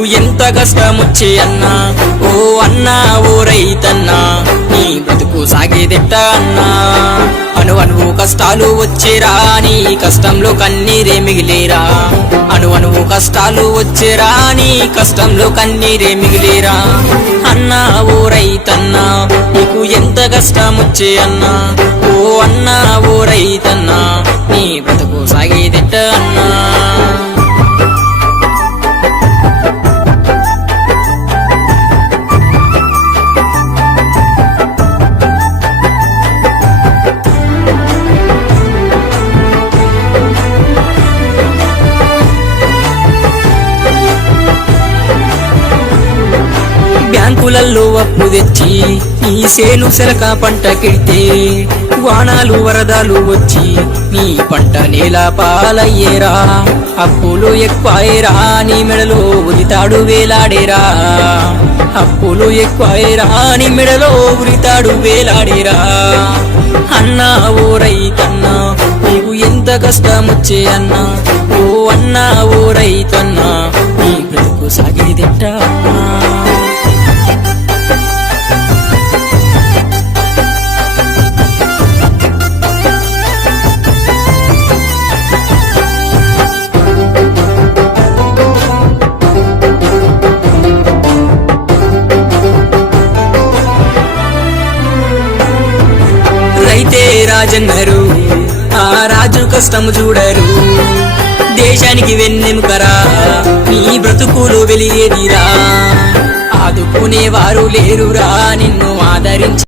నీకు ఎంత కష్టమొచ్చే అన్నా ఓ అన్నా ఓ రైతన్నా నీ బ్రతుకు సాగేదెట్ట అన్నా అణువణువు కష్టాలు వచ్చేరా నీ కష్టంలో కన్నీరే మిగిలేరా అణువణువు కష్టాలు వచ్చేరా నీ కష్టంలో కన్నీరే మిగిలేరా అన్నా ఓ రైతన్నా నీకు ఎంత కష్టమొచ్చే అన్నా ఓ అన్నా ఓ రైతన్నా నీ బ్రతుకు సాగేదెట్ట అన్నా బ్యాంకులల్లో అప్పు తెచ్చి నీ సేను సెలక పంట కెడితే వానాలు వరదలు వచ్చి నీ పంట నేల పాలయ్యేరా అప్పులు ఎక్కువయ్యేరా నీ మెడలో ఉరితాడు వేలాడేరా అప్పులు ఎక్కువయ్యేరా నీ మెడలో ఉరితాడు వేలాడేరా అన్నా ఓ రైతన్నా నీకు ఎంత కష్టమొచ్చే అన్నా ఓ అన్నా ఓ రైతన్నా నీ బ్రతుకు సాగేదెట్ట అన్నా రైతే రాజన్నరు ఆ రాజు కష్టము చూడరు దేశానికి వెన్నెముకరా నీ బ్రతుకులు వెలిగేదిరా ఆదుకునేవారు లేరురా నిన్ను ఆదరించి